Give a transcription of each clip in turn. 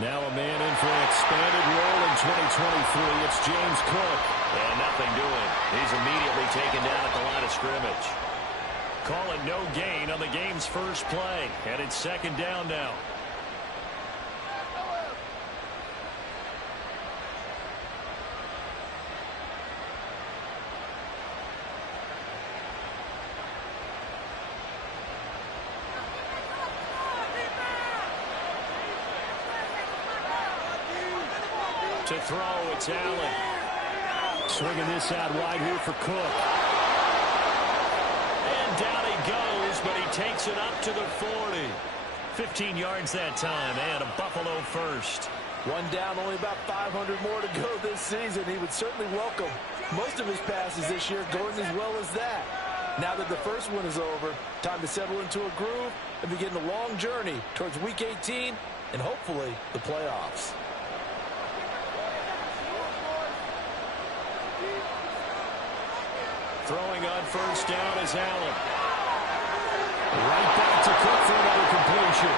Now a man in for an expanded role in 2023. It's James Cook. And nothing doing. He's immediately taken down at the line of scrimmage. Call it no gain on the game's first play. And it's second down now. To throw, it's Allen. Swinging this out wide here for Cook. And down he goes, but he takes it up to the 40. 15 yards that time, and a Buffalo first. One down, only about 500 more to go this season. He would certainly welcome most of his passes this year going as well as that. Now that the first one is over, time to settle into a groove and begin the long journey towards Week 18 and hopefully the playoffs. Throwing on first down is Allen. Right back to Cook for another completion.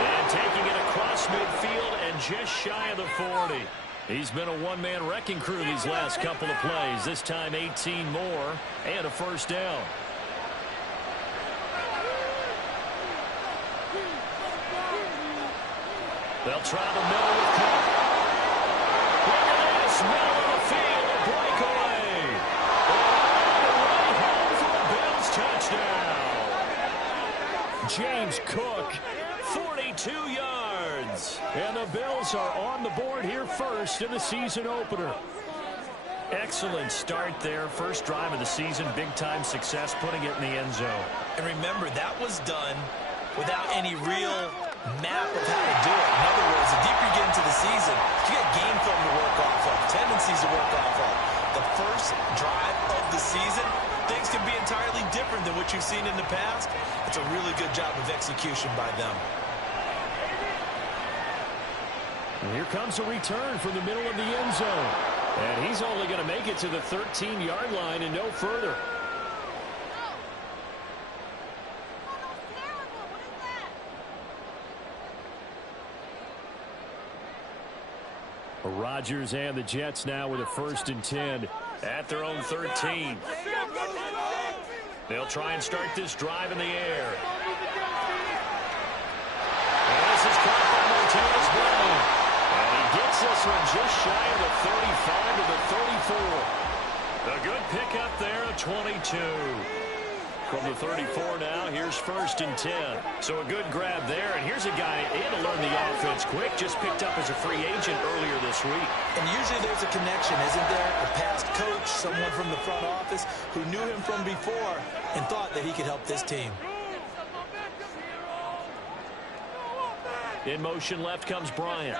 And taking it across midfield and just shy of the 40. He's been a one-man wrecking crew these last couple of plays. This time 18 more and a first down. They'll try the middle with Cook. Look at this, middle of the field, a breakaway. Touchdown. James Cook, 42 yards. And the Bills are on the board here first in the season opener. Excellent start there. First drive of the season. Big-time success putting it in the end zone. And remember, that was done without any real map of how to do it. In other words, the deeper you get into the season, you get game film to work off of, tendencies to work off of. The first drive of the season, things can be entirely different than what you've seen in the past. It's a really good job of execution by them. And here comes a return from the middle of the end zone. And he's only going to make it to the 13-yard line and no further. Rodgers and the Jets now with a 1st and 10 at their own 13. They'll try and start this drive in the air. And this is caught by Martavis Bryant. And he gets this one just shy of the 35 to the 34. A good pickup there, a 22. From the 34 now, here's 1st and 10. So a good grab there, and here's a guy in to learn the offense quick, just picked up as a free agent earlier this week. And usually there's a connection, isn't there? A past coach, someone from the front office who knew him from before and thought that he could help this team. In motion left comes Bryant.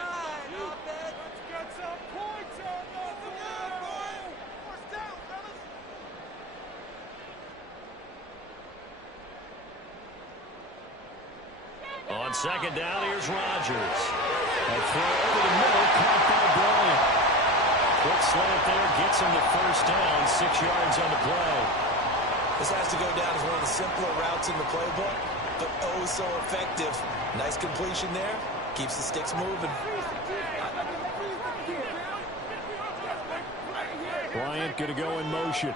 On second down, here's Rodgers. A throw over the middle, caught by Bryant. Quick slant there, gets him the first down, 6 yards on the play. This has to go down as one of the simpler routes in the playbook, but oh so effective. Nice completion there, keeps the sticks moving. Bryant going to go in motion.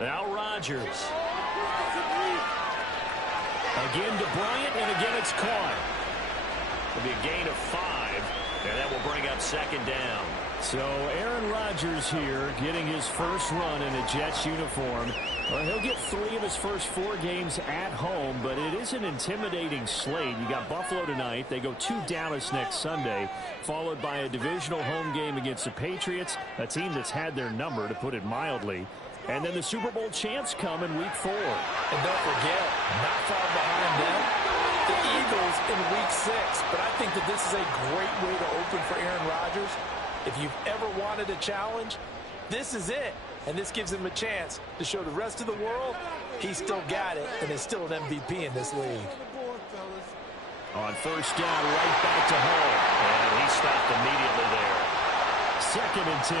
Now Rodgers. Again to Bryant, and again it's caught. It'll be a gain of 5, and that will bring up second down. So Aaron Rodgers here getting his first run in a Jets uniform. Well, he'll get 3 of his first 4 games at home, but it is an intimidating slate. You got Buffalo tonight. They go to Dallas next Sunday, followed by a divisional home game against the Patriots, a team that's had their number, to put it mildly. And then the Super Bowl champs come in Week 4. And don't forget, not far behind them, the Eagles in Week 6. But I think that this is a great way to open for Aaron Rodgers. If you've ever wanted a challenge, this is it. And this gives him a chance to show the rest of the world he's still got it and is still an MVP in this league. On first down, right back to Hall. And he stopped immediately there. 2nd and 10.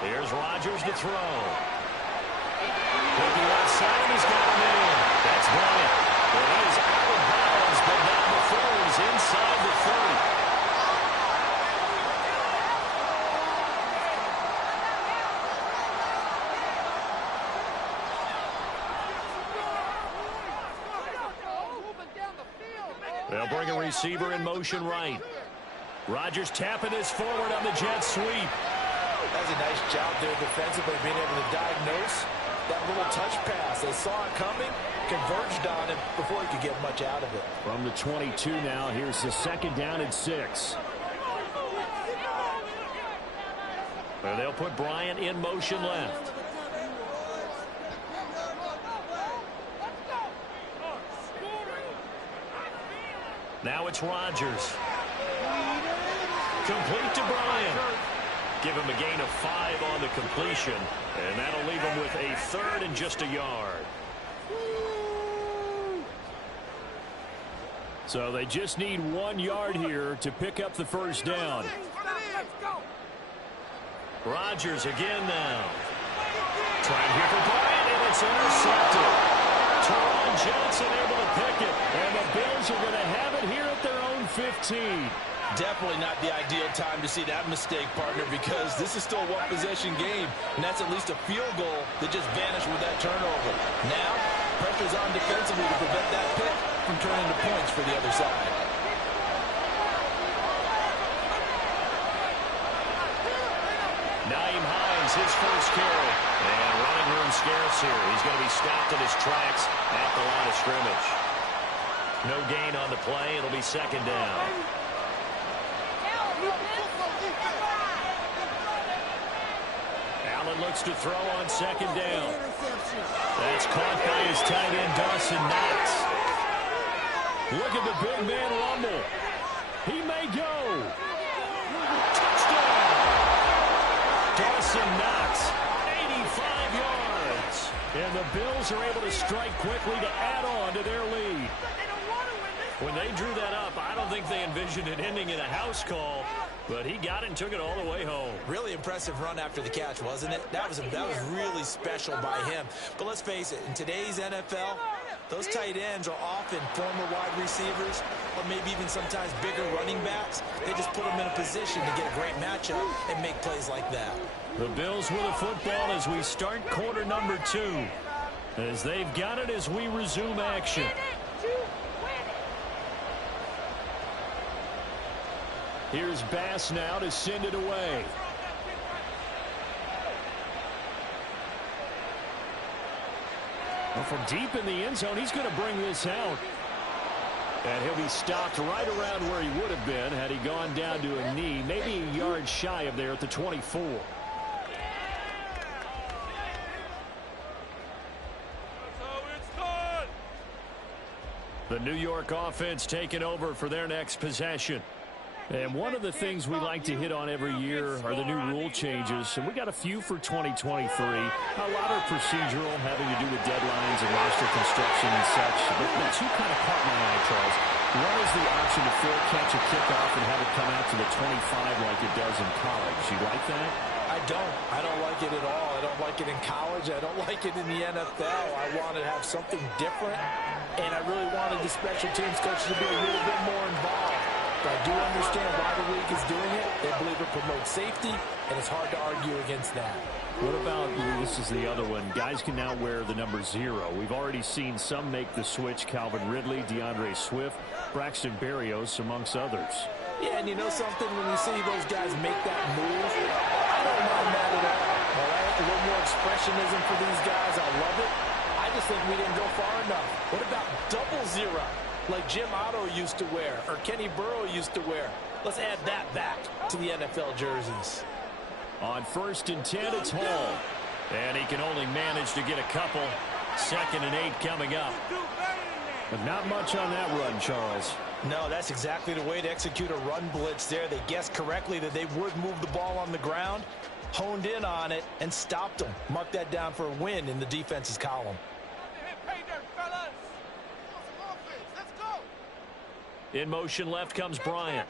Here's Rodgers to throw. Looking outside, he's got him in. That's Bryant. Well, he is out of bounds, but now before he's inside the 30. They'll bring a receiver in motion right. Rodgers tapping this forward on the jet sweep. That's a nice job there defensively, being able to diagnose that little touch pass. They saw it coming, converged on it before he could get much out of it. From the 22 now, here's the 2nd down and 6. They'll put Bryant in motion left. Now it's Rodgers. Complete to Bryant. Give him a gain of 5 on the completion, and that'll leave him with a 3rd and just a yard. So they just need 1 yard here to pick up the 1st down. Rodgers again now. Trying here for Bryant, and it's intercepted. Teron Johnson able to pick it, and the Bills are going to have it here at their own 15. Definitely not the ideal time to see that mistake, partner, because this is still a one-possession game, and that's at least a field goal that just vanished with that turnover. Now, pressure's on defensively to prevent that pick from turning into points for the other side. Nyheim Hines, his first carry. And running room scarce here. He's going to be stopped in his tracks at the line of scrimmage. No gain on the play. It'll be 2nd down. Allen looks to throw on 2nd down. That's caught by his tight end, Dawson Knox. Look at the big man rumble. He may go. Touchdown. Dawson Knox, 85 yards. And the Bills are able to strike quickly to add on to their lead. When they drew that up, I don't think they envisioned it ending in a house call, but he got it and took it all the way home. Really impressive run after the catch, wasn't it? That was really special by him. But let's face it, in today's NFL, those tight ends are often former wide receivers or maybe even sometimes bigger running backs. They just put them in a position to get a great matchup and make plays like that. The Bills with a football as we start quarter number 2. As they've got it as we resume action. Here's Bass now to send it away. Well, from deep in the end zone, he's going to bring this out. And he'll be stopped right around where he would have been had he gone down to a knee, maybe a yard shy of there at the 24. The New York offense taking over for their next possession. And one of the things we like to hit on every year are the new rule changes. And we got a few for 2023. A lot are procedural, having to do with deadlines and roster construction and such. But the 2 kind of caught my eye, Charles. One is the option to fair catch a kickoff and have it come out to the 25 like it does in college. You like that? I don't like it at all. I don't like it in college. I don't like it in the NFL. I want to have something different, and I really wanted the special teams coaches to be a little bit more involved. But I do understand why the league is doing it. They believe it promotes safety, and it's hard to argue against that. What about, this is the other one, guys can now wear the number 0. We've already seen some make the switch, Calvin Ridley, DeAndre Swift, Braxton Berrios, amongst others. Yeah, and you know something, when you see those guys make that move, I don't mind that at all right? A little more expressionism for these guys. I love it. I just think we didn't go far enough. What about 00, like Jim Otto used to wear or Kenny Burrow used to wear? Let's add that back to the NFL jerseys. On 1st and 10, it's Hall. And he can only manage to get a couple. 2nd and 8 coming up. But not much on that run, Charles. No, that's exactly the way to execute a run blitz there. They guessed correctly that they would move the ball on the ground, honed in on it, and stopped them. Mark that down for a win in the defense's column. Hey there, fellas. Let's go. In motion left comes Bryant.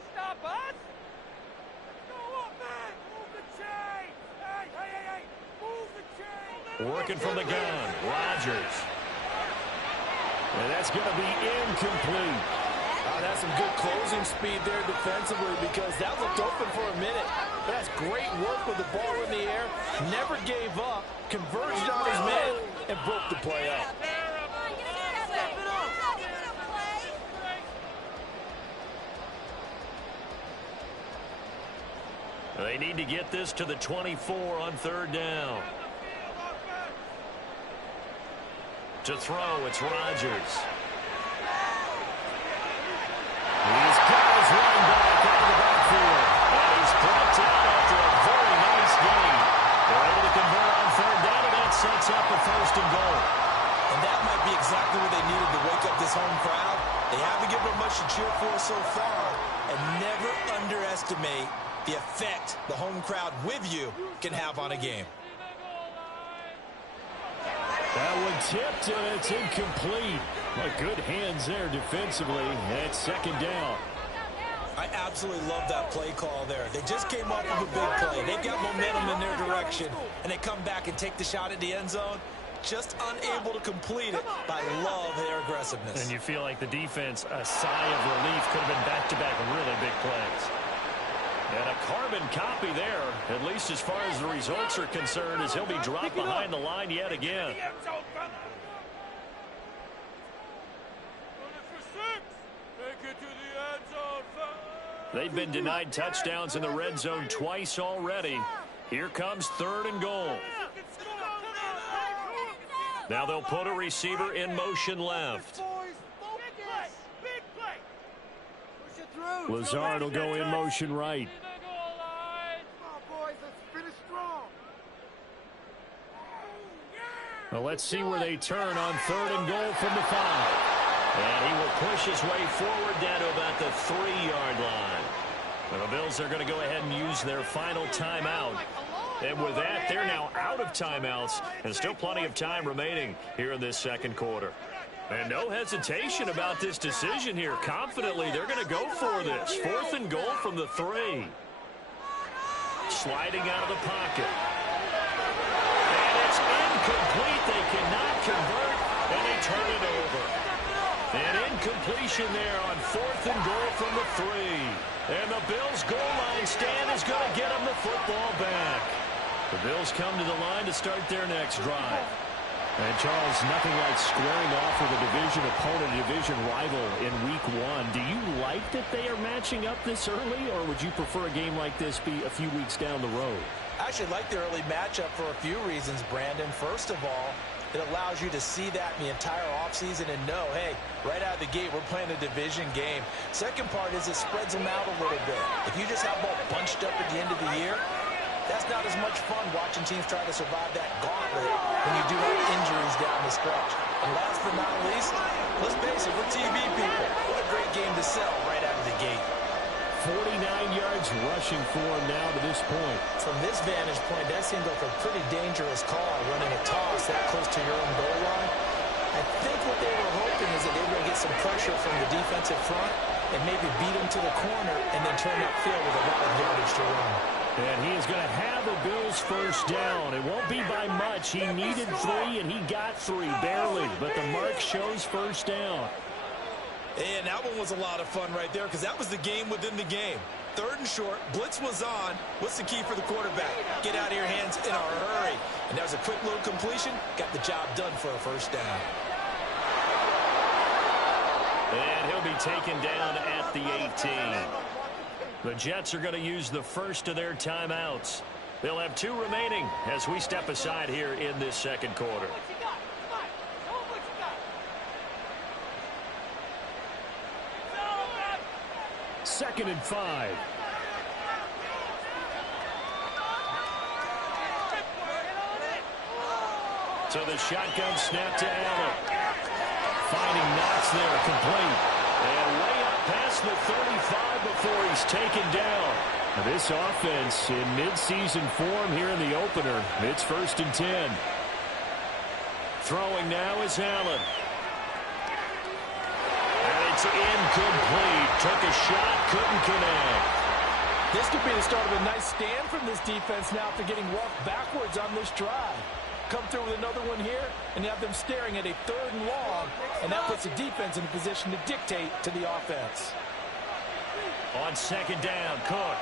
Working from the gun, Rodgers. And that's going to be incomplete. That's some good closing speed there defensively because that looked open for a minute. But that's great work with the ball in the air. Never gave up, converged on his man, and broke the play up. They need to get this to the 24 on third down. To throw, it's Rodgers. He's got his running back out of the backfield. And he's brought down after a very nice game. They're able to convert on third down, and that sets up a first and goal. And that might be exactly what they needed to wake up this home crowd. They haven't given them much to cheer for so far. And never underestimate the effect the home crowd with you can have on a game. That one tipped, and it's incomplete. But good hands there defensively. That's second down. I absolutely love that play call there. They just came up with a big play. They've got momentum in their direction, and they come back and take the shot at the end zone. Just unable to complete it, but I love their aggressiveness. And you feel like the defense, a sigh of relief, could have been back-to-back really big plays. And a carbon copy there, at least as far as the results are concerned, as he'll be dropped behind the line yet again. They've been denied touchdowns in the red zone twice already. Here comes third and goal. Now they'll put a receiver in motion left. Lazard will go in motion right. Well, let's see where they turn on third and goal from the 5. And he will push his way forward down to about the 3-yard line. And the Bills are going to go ahead and use their final timeout. And with that, they're now out of timeouts and still plenty of time remaining here in this second quarter. And no hesitation about this decision here. Confidently, they're going to go for this. Fourth and goal from the 3. Sliding out of the pocket. And it's incomplete. They cannot convert, and they turn it over. An incompletion there on fourth and goal from the 3. And the Bills' goal line stand is going to get them the football back. The Bills come to the line to start their next drive. And, Charles, nothing like squaring off with a division opponent, a division rival in Week 1. Do you like that they are matching up this early, or would you prefer a game like this be a few weeks down the road? I actually like the early matchup for a few reasons, Brandon. First of all, it allows you to see that in the entire offseason and know, hey, right out of the gate, we're playing a division game. Second part is it spreads them out a little bit. If you just have them all bunched up at the end of the year, that's not as much fun watching teams try to survive that gauntlet when you do have injuries down the stretch. And last but not least, let's face it, we're TV people. What a great game to sell right out of the gate. 49 yards rushing for him now to this point. From this vantage point, that seemed like a pretty dangerous call, running a toss that close to your own goal line. I think what they were hoping is that they were going to get some pressure from the defensive front and maybe beat them to the corner and then turn that field with a lot of yardage to run. And he is going to have the Bills first down. It won't be by much. He needed 3, and he got 3, barely. But the mark shows first down. And that one was a lot of fun right there because that was the game within the game. Third and short, blitz was on. What's the key for the quarterback? Get out of your hands in a hurry. And that was a quick little completion. Got the job done for a first down. And he'll be taken down at the 18. The Jets are going to use the first of their timeouts. They'll have 2 remaining as we step aside here in this second quarter. Second and 5. So the shotgun snap to Allen. Finding Knox there, complete. And way up past the 35 before he's taken down. Now this offense in mid-season form here in the opener. It's first and 10. Throwing now is Allen. And it's incomplete. Took a shot, couldn't connect. This could be the start of a nice stand from this defense now after getting walked backwards on this drive. Come through with another one here, and have them staring at a 3rd and long, and that puts the defense in a position to dictate to the offense. On 2nd down, Cook.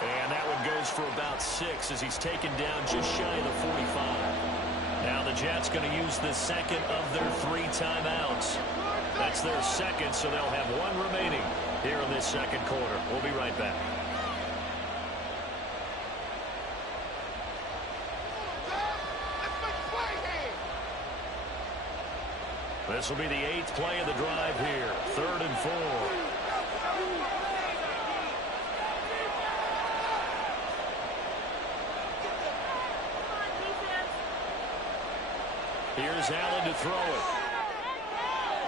And that one goes for about 6 as he's taken down just shy of the 45. Now the Jets going to use the second of their 3 timeouts. That's their second, so they'll have 1 remaining here in this 2nd quarter. We'll be right back. This will be the 8th play of the drive here. 3rd and 4. Here's Allen to throw it.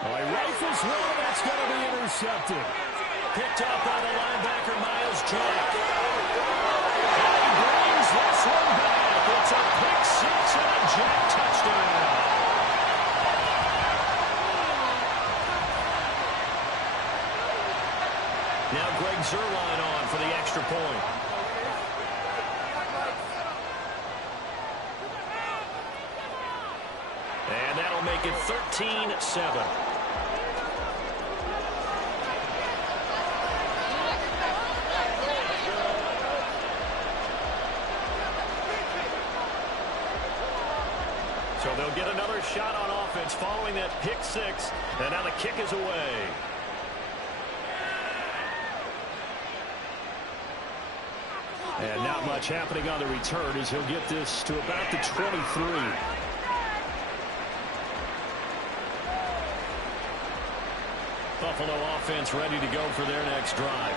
Oh, he rifles one. That's going to be intercepted. Picked up by the linebacker, Miles Jack. And he brings this one back. It's a pick 6 and a Jack touchdown. Now Greg Zuerlein on for the extra point. And that'll make it 13-7. So they'll get another shot on offense following that pick 6. And now the kick is away. And not much happening on the return as he'll get this to about the 23. Buffalo offense ready to go for their next drive.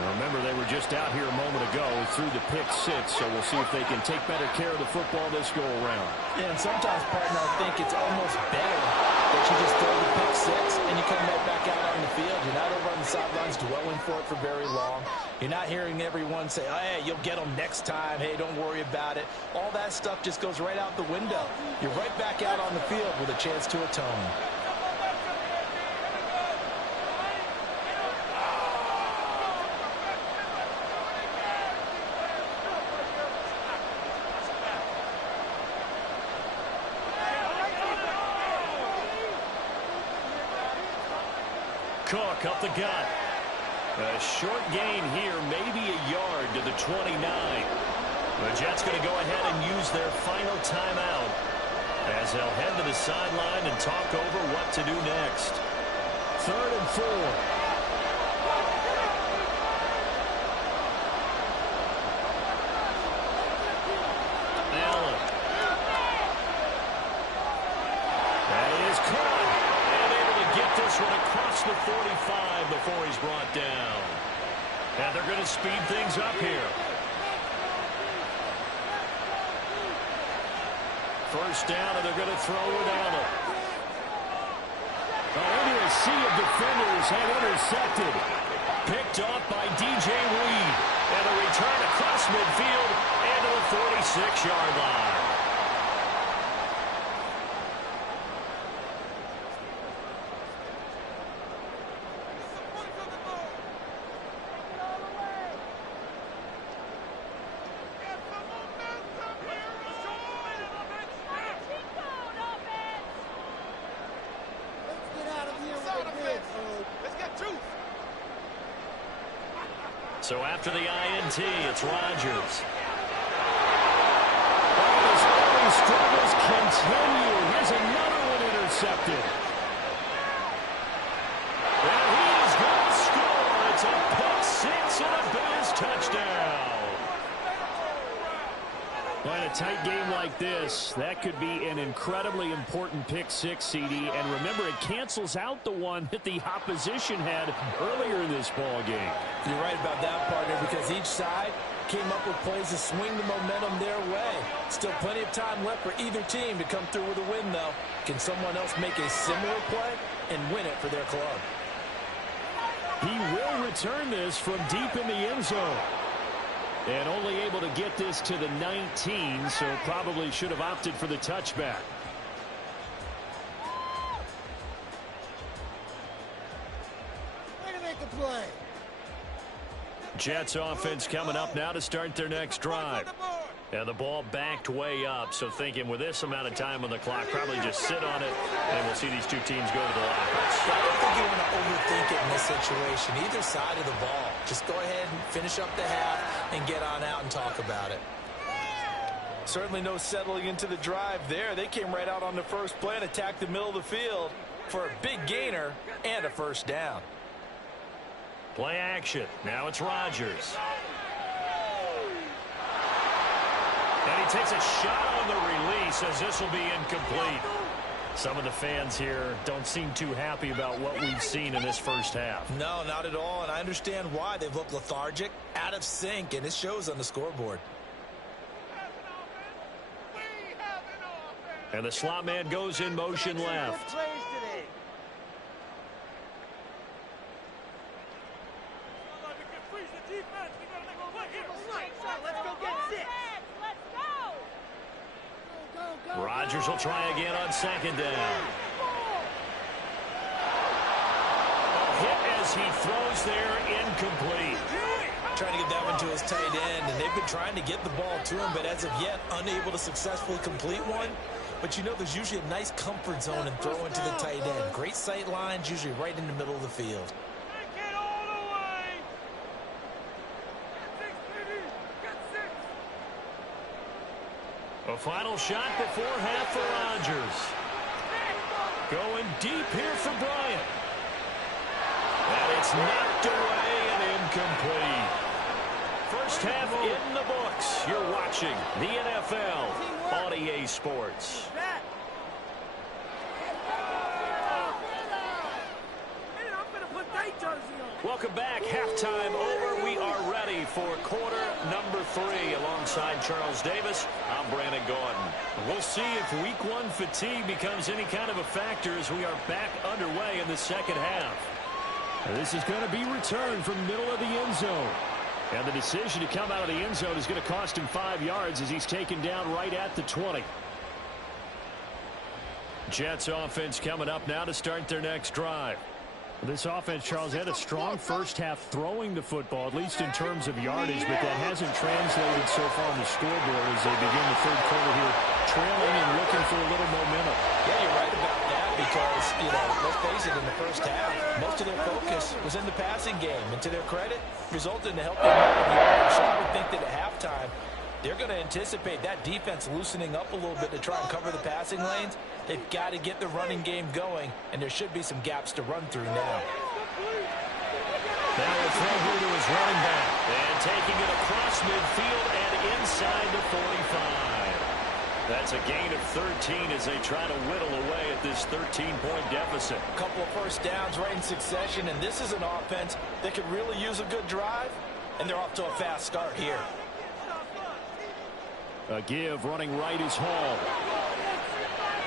Now remember, they were just out here a moment ago through the pick 6, so we'll see if they can take better care of the football this go around. Yeah, and sometimes, partner, I think it's almost better that you just throw the pick 6 and you come right back out on the field. You're not over on the sidelines dwelling for it for very long. You're not hearing everyone say, oh, hey, you'll get them next time. Hey, don't worry about it. All that stuff just goes right out the window. You're right back out on the field with a chance to atone. Cook up the gut. A short gain here, maybe a yard to the 29. The Jets going to go ahead and use their final timeout as they'll head to the sideline and talk over what to do next. 3rd and 4. Allen. That is caught. And able to get this one across the 45 before he's brought down. And they're going to speed things up here. First down, and they're going to throw with Allen. Into a sea of defenders and intercepted. Picked off by DJ Reed. And a return across midfield and to the 46-yard line. So after the INT, it's Rodgers. Oh, his early struggles continue. Here's another one intercepted. And he's going to score. It's a pick 6 and a Bills touchdown. Well, in a tight game like this, that could be an incredibly important pick 6, CD. And remember, it cancels out the one that the opposition had earlier in this ball game. You're right about that, partner, because each side came up with plays to swing the momentum their way. Still plenty of time left for either team to come through with a win, though. Can someone else make a similar play and win it for their club? He will return this from deep in the end zone. And only able to get this to the 19, so probably should have opted for the touchback. Jets offense coming up now to start their next drive. And the ball backed way up, so thinking with this amount of time on the clock, probably just sit on it, and we'll see these two teams go to the lockers. I don't think you want to overthink it in this situation. Either side of the ball. Just go ahead and finish up the half and get on out and talk about it. Certainly no settling into the drive there. They came right out on the first play and attacked the middle of the field for a big gainer and a first down. Play action. Now it's Rodgers. And he takes a shot on the release as this will be incomplete. Some of the fans here don't seem too happy about what we've seen in this first half. No, not at all, and I understand why. They've looked lethargic, out of sync, and it shows on the scoreboard. And the slot man goes in motion left. Rodgers will try again on second down. A hit as he throws there, incomplete. Trying to get that one to his tight end, and they've been trying to get the ball to him, but as of yet, unable to successfully complete one. But you know there's usually a nice comfort zone in throwing to the tight end. Great sight lines, usually right in the middle of the field. A final shot before half for Rodgers. Going deep here for Bryant. And it's knocked away and incomplete. First half in the books. You're watching the NFL on EA Sports. Welcome back. Halftime over. We are ready for quarter number 3. Alongside Charles Davis, I'm Brandon Gaudin. We'll see if week 1 fatigue becomes any kind of a factor as we are back underway in the second half. This is going to be returned from the middle of the end zone. And the decision to come out of the end zone is going to cost him 5 yards as he's taken down right at the 20. Jets offense coming up now to start their next drive. This offense, Charles, had a strong first half throwing the football, at least in terms of yardage, but that hasn't translated so far on the scoreboard as they begin the third quarter here, trailing and looking for a little momentum. Yeah, you're right about that because, let's face it, in the first half, most of their focus was in the passing game. And to their credit, resulted in helping them out in the yardage. So I would think that at halftime, they're going to anticipate that defense loosening up a little bit to try and cover the passing lanes. They've got to get the running game going, and there should be some gaps to run through now. Now a throw here to his running back. And taking it across midfield and inside the 45. That's a gain of 13 as they try to whittle away at this 13-point deficit. A couple of first downs right in succession, and this is an offense that could really use a good drive, and they're off to a fast start here. A give running right is Hall.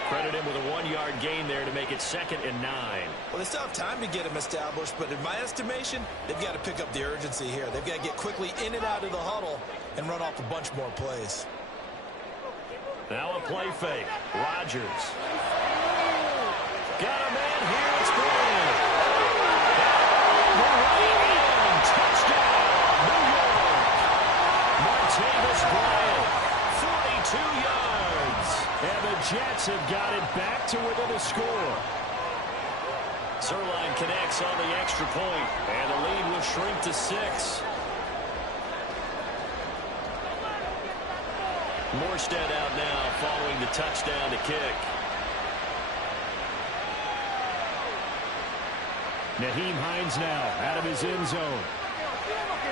Credit him with a 1-yard gain there to make it 2nd and 9. Well, they still have time to get him established, but in my estimation, they've got to pick up the urgency here. They've got to get quickly in and out of the huddle and run off a bunch more plays. Now a play fake. Rodgers. Got a man here. It's Bryant. Touchdown, New York. Martavis Bryant, 42 yards. And the Jets have got it back to within a score. Zuerlein connects on the extra point, and the lead will shrink to 6. Morstead out now following the touchdown to kick. Nyheim Hines now out of his end zone.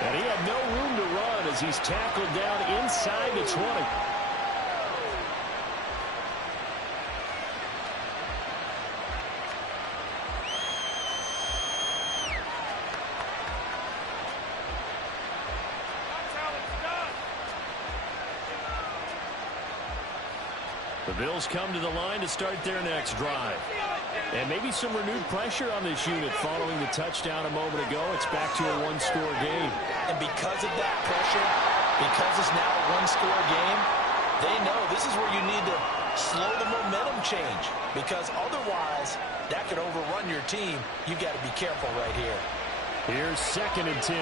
And he had no room to run as he's tackled down inside the 20. The Bills come to the line to start their next drive. And maybe some renewed pressure on this unit following the touchdown a moment ago. It's back to a one-score game. And because of that pressure, because it's now a one-score game, they know this is where you need to slow the momentum change. Because otherwise, that could overrun your team. You've got to be careful right here. Here's 2nd and 10.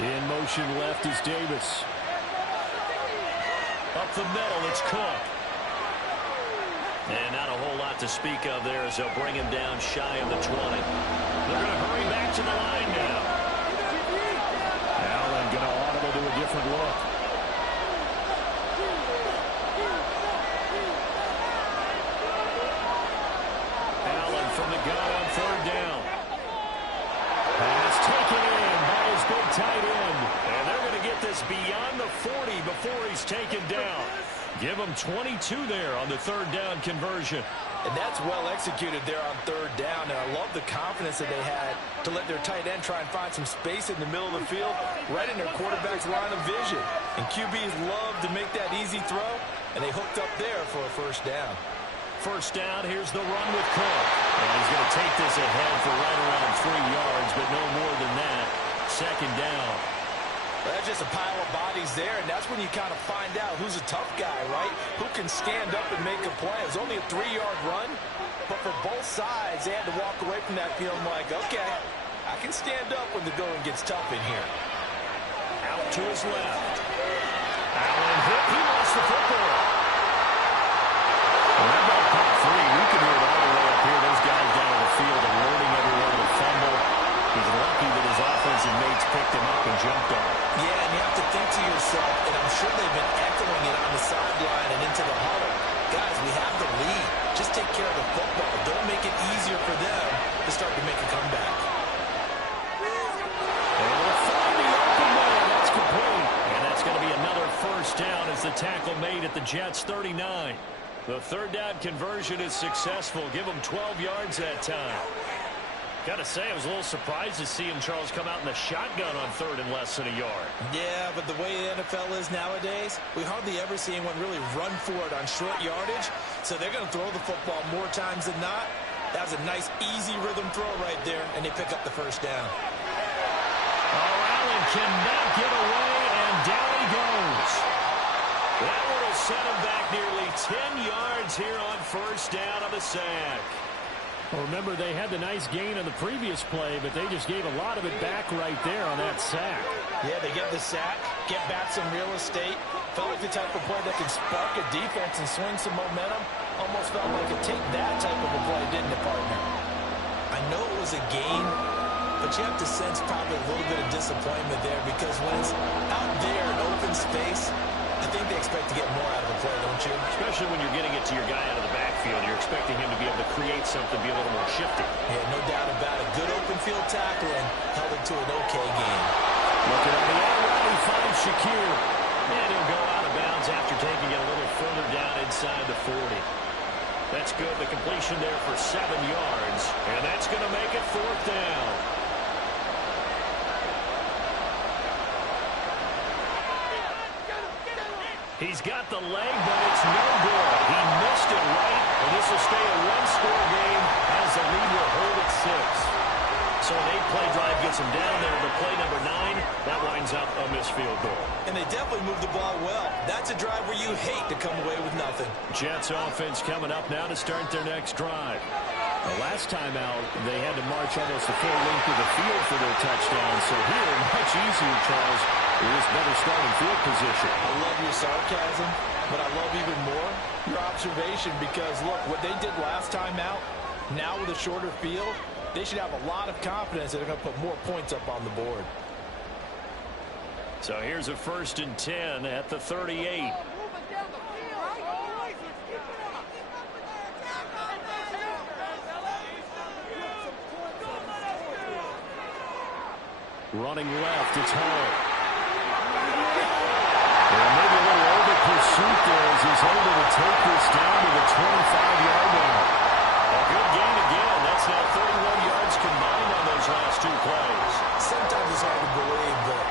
In motion left is Davis. Up the middle, it's Cook. And not a whole lot to speak of there as they'll bring him down shy of the 20. They're going to hurry back to the line now. Allen going to audible to a different look. Allen from the gun on third down. Pass taken in by his big tight end. And they're going to get this beyond the 40 before he's taken down. Give him 22 there on the third down conversion. And that's well executed there on third down. And I love the confidence that they had to let their tight end try and find some space in the middle of the field, right in their quarterback's line of vision. And QBs love to make that easy throw, and they hooked up there for a first down. First down, here's the run with Cook. And he's going to take this ahead for right around 3 yards, but no more than that. Second down. Well, that's just a pile of bodies there, and that's when you kind of find out who's a tough guy, right? Who can stand up and make a play. It was only a 3-yard run, but for both sides, they had to walk away from that feeling like, okay, I can stand up when the going gets tough in here. Out to his left. Allen hit. He lost the football. Well, that ball caught free. We can hear it all the way up here. Those guys down on the field alerting everyone to fumble. He's lucky that his offensive mates picked him up and jumped on him. Yeah, and you have to think to yourself, and I'm sure they've been echoing it on the sideline and into the huddle. Guys, we have the lead. Just take care of the football. Don't make it easier for them to start to make a comeback. And they'll find the open man. That's complete. And that's going to be another first down as the tackle made at the Jets' 39. The third down conversion is successful. Give them 12 yards that time. Got to say, I was a little surprised to see him, Charles, come out in the shotgun on third and less than a yard. Yeah, but the way the NFL is nowadays, we hardly ever see anyone really run for it on short yardage. So they're going to throw the football more times than not. That was a nice, easy rhythm throw right there, and they pick up the first down. Oh, Allen cannot get away, and down he goes. That one will set him back nearly 10 yards here on first down on the sack. Well, remember, they had the nice gain on the previous play, but they just gave a lot of it back right there on that sack. Yeah, they get the sack, get back some real estate. Felt like the type of play that can spark a defense and swing some momentum. Almost felt like it take that type of a play, didn't it, partner? I know it was a gain, but you have to sense probably a little bit of disappointment there because when it's out there in open space, I think they expect to get more out of a play, don't you? Especially when you're getting it to your guy out of the backfield. You're expecting him to be able to create something, be a little more shifty. Yeah, no doubt about it. Good open field tackling held it to an okay game. Looking at the end, he finds Shakir. And he'll go out of bounds after taking it a little further down inside the 40. That's good. The completion there for 7 yards. And that's going to make it fourth down. He's got the leg, but it's no good. He missed it right, and this will stay a one-score game as the lead will hold at 6. So an 8-play drive gets him down there, but play number 9, that winds up a missed field goal. And they definitely moved the ball well. That's a drive where you hate to come away with nothing. Jets offense coming up now to start their next drive. The last time out, they had to march almost the full length of the field for their touchdown. So here, much easier, Charles, with this better starting field position. I love your sarcasm, but I love even more your observation because, look, what they did last time out, now with a shorter field, they should have a lot of confidence that they're going to put more points up on the board. So here's a 1st and 10 at the 38. Running left, it's Hall. And maybe a little over pursuit there as he's able to take this down to the 25-yard line. A good gain again. That's now 31 yards combined on those last 2 plays. Sometimes it's hard to believe, but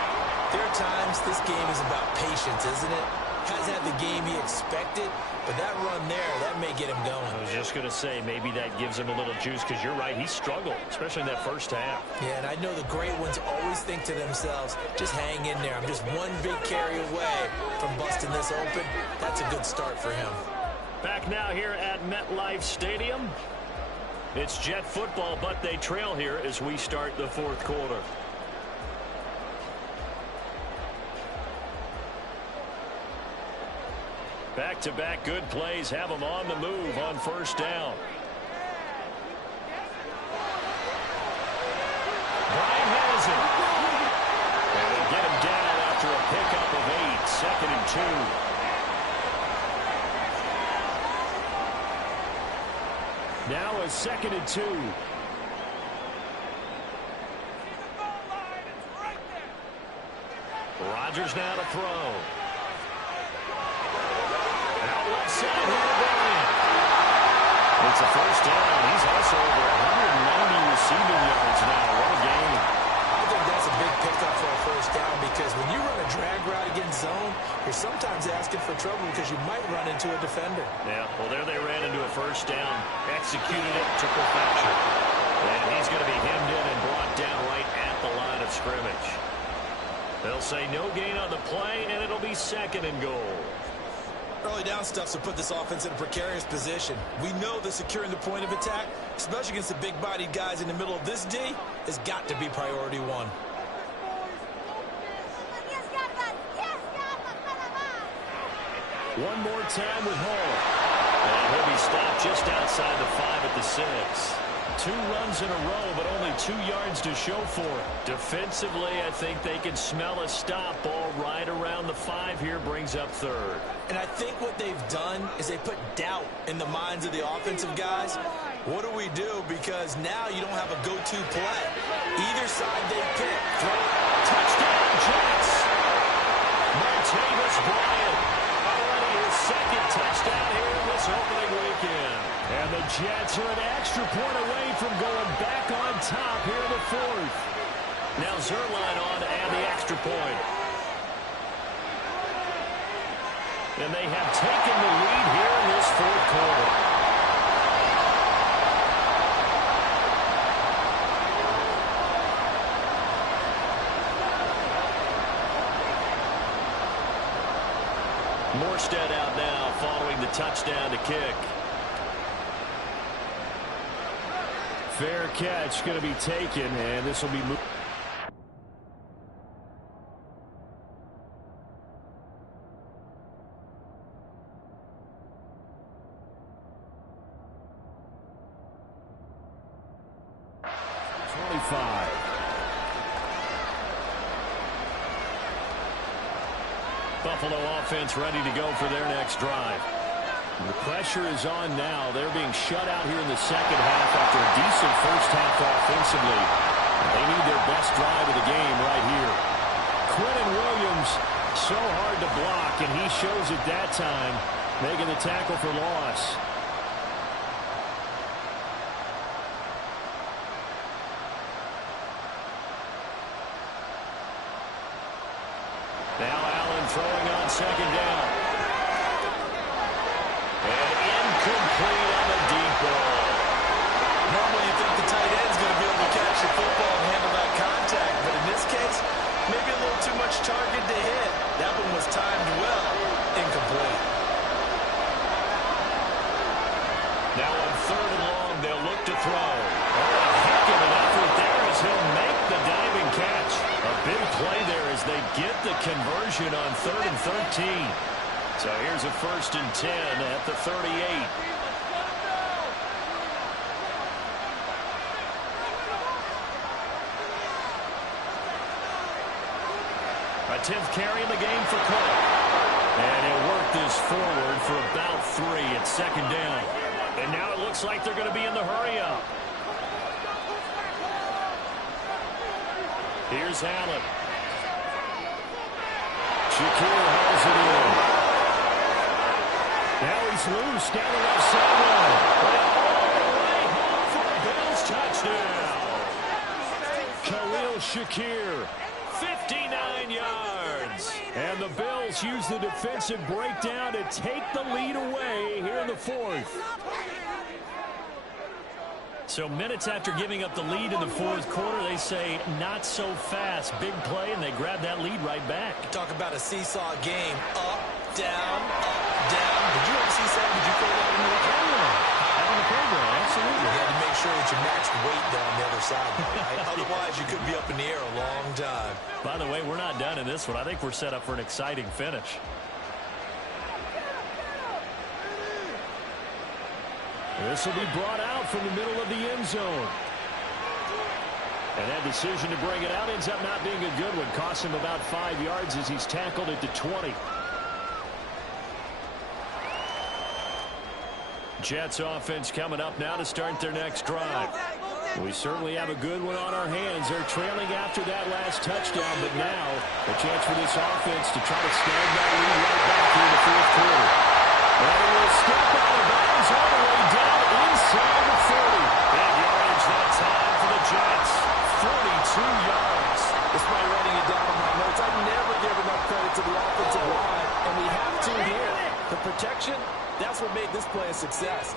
there are times this game is about patience, isn't it? Hasn't had the game he expected, but that run there, that may get him going. I was just going to say, maybe that gives him a little juice because you're right, he struggled, especially in that first half. Yeah, and I know the great ones always think to themselves, just hang in there. I'm just one big carry away from busting this open. That's a good start for him. Back now here at MetLife Stadium. It's Jet football, but they trail here as we start the 4th quarter. Back-to-back good plays have them on the move on first down. Bryant has it. And they'll get him down after a pickup of 8, 2nd and 2. Now a 2nd and 2. Rodgers now to throw. Out left side here to Bryant. It's a first down. He's also over 190 receiving yards now. What a game. I think that's a big pickup for a first down because when you run a drag route against zone, you're sometimes asking for trouble because you might run into a defender. Yeah, well, there they ran into a first down. Executed it to perfection. And he's going to be hemmed in and brought down right at the line of scrimmage. They'll say no gain on the play, and it'll be 2nd and goal. Early down stuff will put this offense in a precarious position. We know that securing the point of attack, especially against the big-bodied guys in the middle of this D, has got to be priority one. One more time with Hall. And he'll be stopped just outside the 5 at the 6. 2 runs in a row, but only 2 yards to show for it. Defensively, I think they can smell a stop. Ball right around the 5 here, brings up 3rd. And I think what they've done is they put doubt in the minds of the offensive guys. What do we do? Because now you don't have a go-to play. Either side they pick. Throw it. Touchdown, Jets. Martavis Bryant. Already his 2nd touchdown here in this opening weekend. And the Jets are an extra point away from going back on top here in the 4th. Now Zuerlein on to add the extra point. And they have taken the lead here in this 4th quarter. Morstead out now following the touchdown to kick. Fair catch going to be taken, and this will be moved. Buffalo offense ready to go for their next drive. The pressure is on now. They're being shut out here in the 2nd half after a decent first half offensively. They need their best drive of the game right here. Quinnen Williams, so hard to block, and he shows it that time, making the tackle for loss. Now Allen throwing on 2nd down. And incomplete on a deep ball. Normally you think the tight end's going to be able to catch the football and handle that contact, but in this case, maybe a little too much target to hit. That one was timed well. Incomplete. Now on 3rd and long, they'll look to throw. Oh, a heck of an effort there as he'll make the diving catch. A big play there as they get the conversion on 3rd and 13. So here's a 1st and 10 at the 38. A 10th carry in the game for Cook. And he'll work this forward for about 3 at 2nd down. And now it looks like they're going to be in the hurry-up. Here's Allen. Shakir hauls it in. Now he's loose down the left sideline. All the way home for a Bills touchdown. Khalil Shakir, 59 yards. And the Bills use the defensive breakdown to take the lead away here in the 4th. So minutes after giving up the lead in the 4th quarter, they say not so fast. Big play, and they grab that lead right back. Talk about a seesaw game. Up, down, up, down. Did you ever see that? Did you play that in the program? On the program, absolutely. You had to make sure that you matched weight down the other side, right? Otherwise, you could be up in the air a long time. By the way, we're not done in this one. I think we're set up for an exciting finish. This will be brought out from the middle of the end zone. And that decision to bring it out ends up not being a good one. Costs him about 5 yards as he's tackled at the 20. Jets offense coming up now to start their next drive. We certainly have a good one on our hands. They're trailing after that last touchdown, but now a chance for this offense to try to snag that lead right back here in the fourth quarter. And it will step out of bounds all the way down inside the 40. Big yardage that time for the Jets. 42 yards. Despite writing it down in my notes, I never give enough credit to the offensive line, and we have to here. The protection, that's what made this play a success.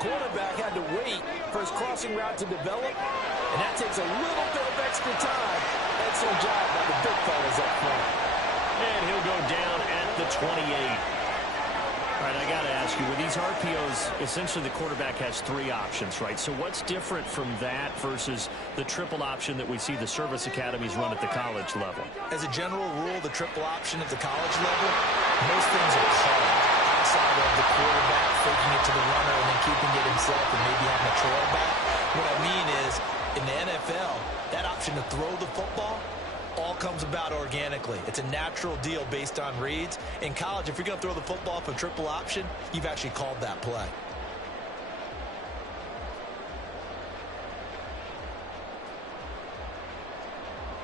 Quarterback had to wait for his crossing route to develop, and that takes a little bit of extra time. Excellent job by the big fellas up front. And he'll go down at the 28. All right, I got to ask you, with these RPOs, essentially the quarterback has 3 options, right? So what's different from that versus the triple option that we see the service academies run at the college level? As a general rule, the triple option at the college level, most things are called outside of the quarterback faking it to the runner and then keeping it himself and maybe having a trail back. What I mean is, in the NFL, that option to throw the football all comes about organically. It's a natural deal based on reads. In college, if you're going to throw the football for triple option, you've actually called that play.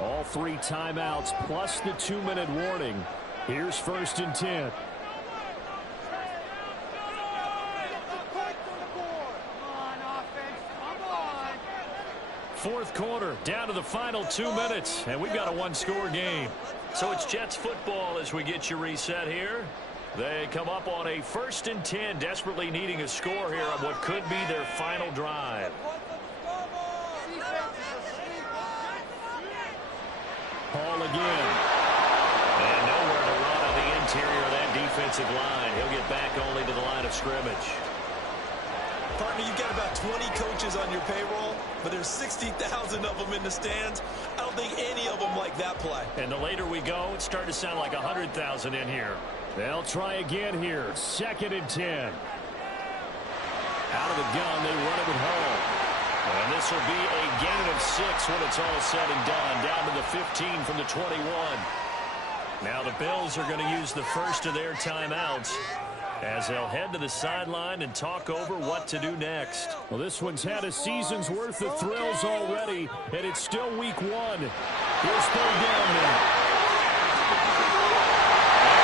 All 3 timeouts plus the 2-minute warning. Here's 1st and 10. Fourth quarter, down to the final 2 minutes, and we've got a 1-score game. So it's Jets football as we get you reset here. They come up on a 1st and 10, desperately needing a score here on what could be their final drive. Hall again. And nowhere to run on the interior of that defensive line. He'll get back only to the line of scrimmage. Partner, you've got about 20 coaches on your payroll, but there's 60,000 of them in the stands. I don't think any of them like that play. And the later we go, it's starting to sound like 100,000 in here. They'll try again here. 2nd and 10. Out of the gun, they run it with Hall. And this will be a gain of 6 when it's all said and done. Down to the 15 from the 21. Now the Bills are going to use the first of their timeouts as they'll head to the sideline and talk over what to do next. Well, this one's had a season's worth of thrills already, and it's still week 1. Here's 3rd down now.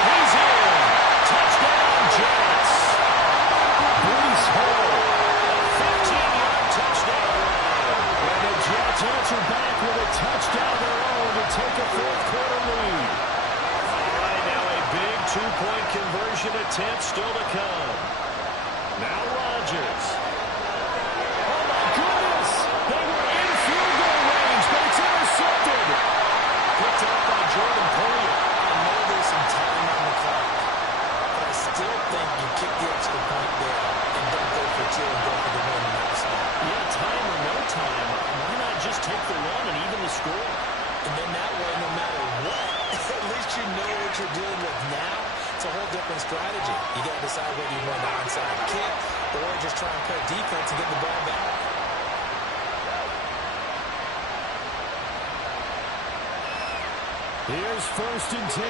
He's in. Touchdown, Jets. Breece Hall. A 15-yard touchdown run. And the Jets answer back with a touchdown of their own to take a 4th quarter lead. All right, now a big 2-point conversion attempt still to come. Now Rodgers. Oh, my goodness! They were in field goal range, but it's intercepted. Picked up by Jordan Poyer. I know there's some time on the clock, but I still think you kick the extra point there and don't go for 2 and go for the win in that spot. Yeah, time or no time, why not just take the run and even the score? And then that way, no matter what, at least you know what you're dealing with now. It's a whole different strategy. You got to decide whether you want an onside kick or just try and play defense and get the ball back. Here's 1st and 10.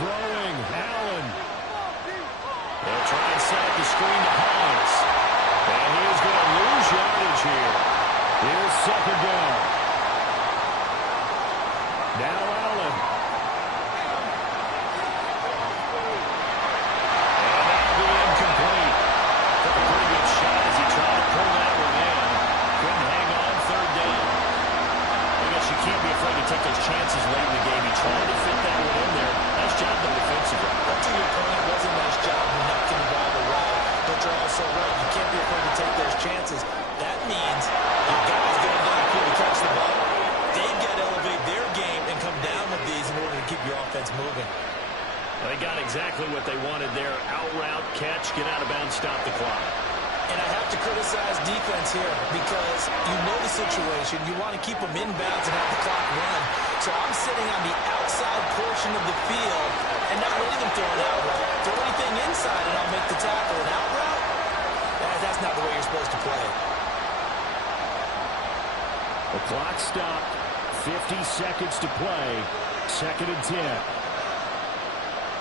Throwing, Allen. They'll try and set up the screen to Hines. And he is going to lose yardage here. Here's 2nd down. Now Allen. And that'll be incomplete. Took a pretty good shot as he tried to pull that one in. Couldn't hang on 3rd down. I guess you can't be afraid to take those chances late in the game. He tried to fit that one in there. Nice job on the defensive end. But to your point, it was a nice job of knocking the ball away. But you're also right. You can't be afraid to take those chances. That means your guys going down here to catch the ball. They've got to elevate their game and come down with these in order to keep your offense moving. They got exactly what they wanted there. Out route, catch, get out of bounds, stop the clock. And I have to criticize defense here because you know the situation. You want to keep them inbounds and have the clock run. So I'm sitting on the outside portion of the field and not letting them throw an out route. Throw anything inside and I'll make the tackle. An out route? That's not the way you're supposed to play. The clock stopped. 50 seconds to play. 2nd and 10.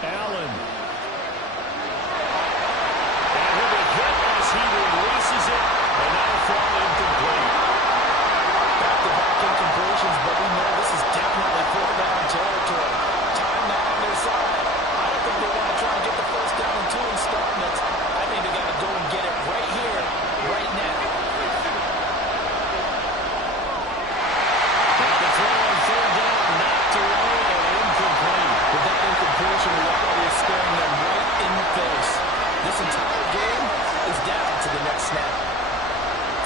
Allen. And he'll be hit as he releases it. And that'll fall incomplete. Back-to-back incompletions, but we know this is definitely 4th down territory. Time now on their side. I don't think they want to try and get the 1st down and 2 and start it. I think they got to go and get it right here, right now. Now the throw on 3rd down, knocked away and incomplete. With that incompletion, reality is staring them right in the face. This entire game is down to the next snap.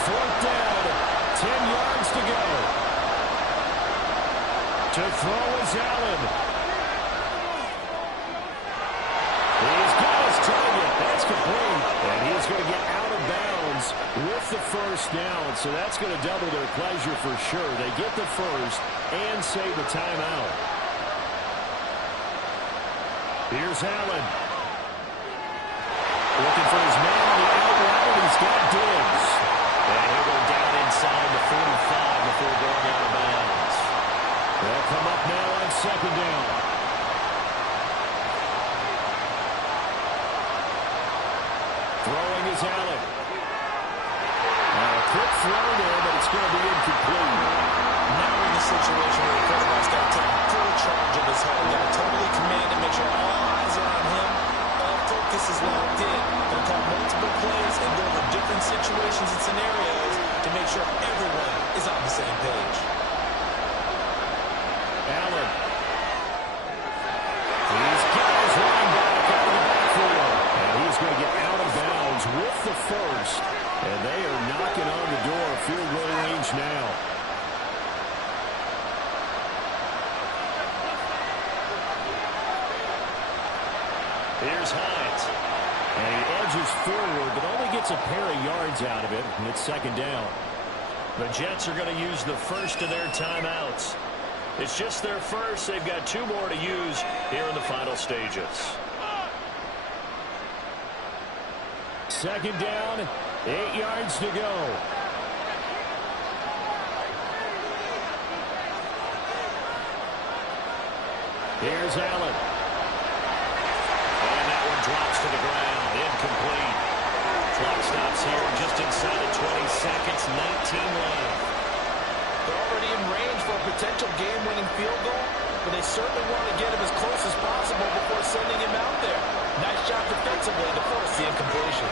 4th down, 10 yards to go. To throw is Allen. He's got his target. That's complete. And he's going to get out of bounds with the 1st down. So that's going to double their pleasure for sure. They get the 1st and save the timeout. Here's Allen. Looking for his man on the out route. He's got Diggs. And he'll go down inside the 45 before going out of bounds. They'll come up now on 2nd down. Throwing is Allen. Now a quick throw there, but it's going to be incomplete. Now we're in the situation where the quarterback's got to take full charge of his head. Got to totally command and make sure all eyes are on him. All focus is locked in. Going to call multiple plays and go over different situations and scenarios to make sure everyone is on the same page. Allen. He's got his running back out of the backfield. And he's going to get out of bounds with the 1st. And they are knocking on the door. Field goal range now. Here's Hines. And he edges forward, but only gets a pair of yards out of it. And it's 2nd down. The Jets are going to use the 1st of their timeouts. It's just their 1st. They've got 2 more to use here in the final stages. 2nd down, 8 yards to go. Here's Allen. And that one drops to the ground. Incomplete. Clock stops here just inside of 20 seconds. 19 left. They're already in range for a potential game-winning field goal, but they certainly want to get him as close as possible before sending him out there. Nice job defensively to force the incompletion.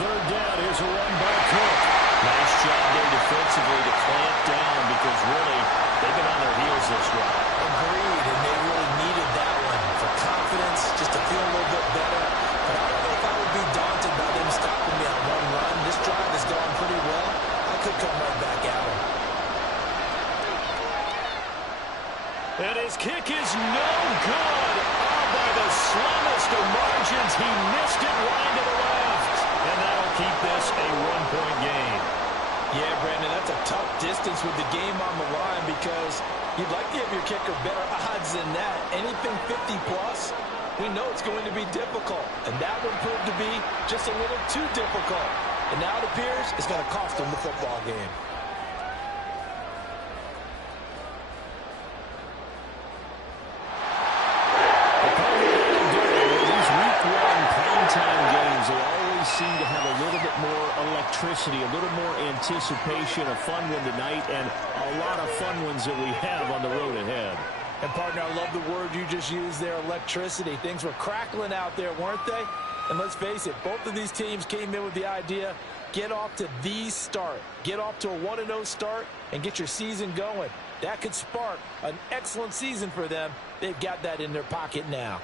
3rd down. Here's a run by Cook. Nice job there defensively to clamp down because really they've been on their heels this run. Agreed, and they really needed that one for confidence, just to feel a little bit better. But I don't know if I would be daunted by them stopping me on one run. This drive has gone pretty well. I could come right back at him. And his kick is no good. Oh, by the slimmest of margins, he missed it wide to the left. And that'll keep this a 1-point game. Yeah, Brandon, that's a tough distance with the game on the line because you'd like to give your kicker better odds than that. Anything 50-plus, we know it's going to be difficult. And that one proved to be just a little too difficult. And now it appears it's going to cost them the football game. Seem to have a little bit more electricity, a little more anticipation, a fun one tonight, and a lot of fun ones that we have on the road ahead. And, partner, I love the word you just used there, electricity. Things were crackling out there, weren't they? And let's face it, both of these teams came in with the idea, get off to the start. Get off to a 1-0 start and get your season going. That could spark an excellent season for them. They've got that in their pocket now.